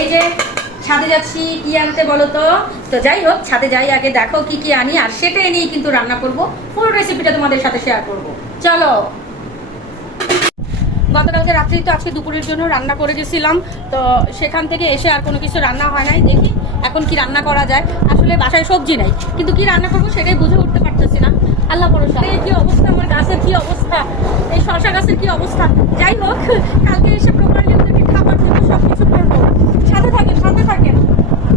এই যে ছাদে যাচ্ছি, কি আনতে বলো তো? তো যাই হোক, ছাদে যাই, আগে দেখো কি কি আনি, আর সেটা এনেই কিন্তু রান্না করব। ফুল রেসিপিটা তোমাদের সাথে শেয়ার করব। চলো। গতকালকে রাত্রেই তো আজকে দুপুরের জন্য রান্না করে গেছিলাম, তো সেখান থেকে এসে আর কোনো কিছু রান্না হয় নাই। দেখি এখন কি রান্না করা যায়। আসলে বাসায় সবজি নাই, কিন্তু কি রান্না করবো সেটাই বুঝে উঠতে পারতেছি না। আল্লাহ ভরসা। এই কি অবস্থা, আমার গাছের কি অবস্থা, এই শশা গাছের কি অবস্থা। যাই হোক, কালকে এসে প্রপার হেলথকে খাবার জন্য সব কিছু করবো। সাথে থাকেন, সাথে থাকেন।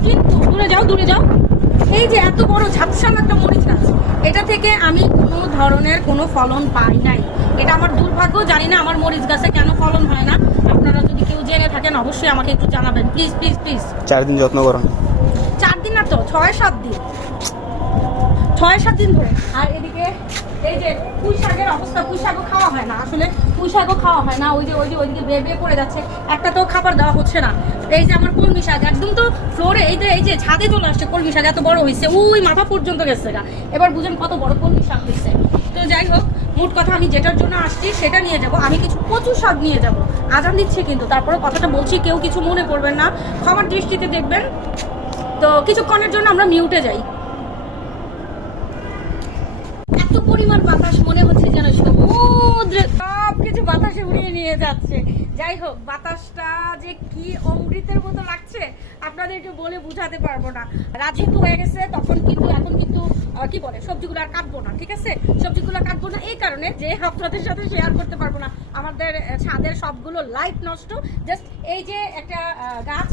কিন্তু দূরে যাও, দূরে যাও। এই যে এত বড় ঝাপসাম একটা মরিচ গাছ, এটা থেকে আমি কোনো ধরনের কোনো ফলন পাই নাই। এটা আমার দুর্ভাগ্য। জানি না আমার মরিচ গাছে কেন ফলন হয় না। আপনারা যদি কেউ জেনে থাকেন অবশ্যই আমাকে একটু জানাবেন, প্লিজ প্লিজ প্লিজ। 4 দিন যত্ন করুন। 4 দিন না তো, 6-7 দিন, 6-7 দিন ধরে। আর এদিকে এই যে পুঁই শাকের অবস্থা, পুঁই শাকও খাওয়া হয় না। আসলে পুঁই শাকও খাওয়া হয় না। ওইদিকে বেয়ে পড়ে যাচ্ছে, একটা তো খাবার দেওয়া হচ্ছে না। এই যে আমার কলমি শাক একদম তো ফ্লোরে, এই যে ছাদে চলে আসছে কলমি শাক, এত বড় হয়েছে, ওই মাথা পর্যন্ত গেছে গা। এবার বুঝেন কত বড় কলমি শাক হয়েছে। তো যাই হোক, মোট কথা আমি যেটার জন্য আসছি সেটা নিয়ে যাব। আমি কিছু কচু শাক নিয়ে যাব। আজান দিচ্ছে কিন্তু, তারপরে কথাটা বলছি, কেউ কিছু মনে করবেন না, ক্ষমার দৃষ্টিতে দেখবেন। তো কিছুক্ষণের জন্য আমরা মিউটে যাই। এত পরিমাণ বাতাস, মনে হচ্ছে যেন সমুদ্রে সব কিছু বাতাসে উড়িয়ে নিয়ে যাচ্ছে। যাই হোক, বাতাসটা যে কি অমৃতের মতো লাগছে আপনাদেরকে বলে বুঝাতে পারবো না। রাত যেহেতু হয়ে গেছে, তখন কিন্তু এখন কিন্তু কি বলে, সবজিগুলো আর কাটবো না, ঠিক আছে? সবজিগুলো কাটবো না এই কারণে যে আপনাদের সাথে শেয়ার করতে পারবো না। আমাদের ছাদের সবগুলো লাইট নষ্ট। জাস্ট এই যে একটা গাছ,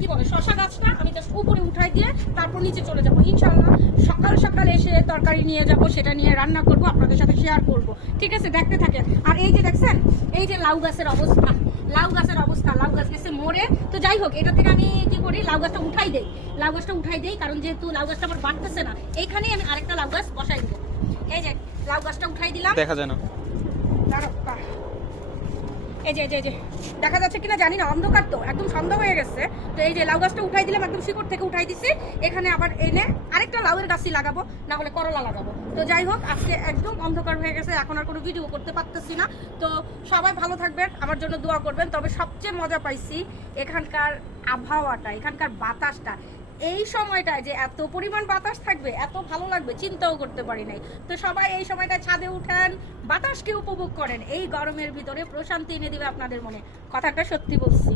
কি বলে, শশা গাছটা আমি জাস্ট উপরে উঠাই দিয়ে তারপর নিচে চলে যাবো ইনশাল্লাহ। সকাল সকাল এসে তরকারি নিয়ে যাব, সেটা নিয়ে রান্না করব, আপনাদের সাথে শেয়ার করব, ঠিক আছে? দেখতে থাকেন। আর এই যে দেখছেন, এই যে লাউ গাছের অবস্থা, লাউ গাছ গেছে মরে। তো যাই হোক, এটা থেকে আমি কি করি, লাউ গাছটা উঠাই দেই, কারণ যেহেতু লাউ গাছটা আমার বাড়তেছে না, এইখানেই আমি আরেকটা লাউ গাছ বসাই দেবো। এই যে লাউ গাছটা উঠাই দিলাম, দেখা যায় না। এই যে দেখা যাচ্ছে কিনা জানি না, অন্ধকার তো, একদম সন্ধ্যা হয়ে গেছে। তো এই যে লাউ গাছটা উঠাই দিলাম, একদম শিকড় থেকে উঠাই দিছি। এখানে আবার এনে আরেকটা লাউয়ের গাছই লাগাবো, না হলে করলা লাগাবো। তো যাই হোক, আজকে একদম অন্ধকার হয়ে গেছে, এখন আর কোনো ভিডিও করতে পারতেছি না। তো সবাই ভালো থাকবেন, আমার জন্য দোয়া করবেন। তবে সবচেয়ে মজা পাইছি এখানকার আবহাওয়াটা, এখানকার বাতাসটা। এই সময়টায় যে এত পরিমাণ বাতাস থাকবে, এত ভালো লাগবে চিন্তাও করতে পারি নাই। তো সবাই এই সময়টা ছাদে উঠেন, বাতাসকে উপভোগ করেন। এই গরমের ভিতরে প্রশান্তি এনে দিবে আপনাদের মনে, কথাটা সত্যি বলছি।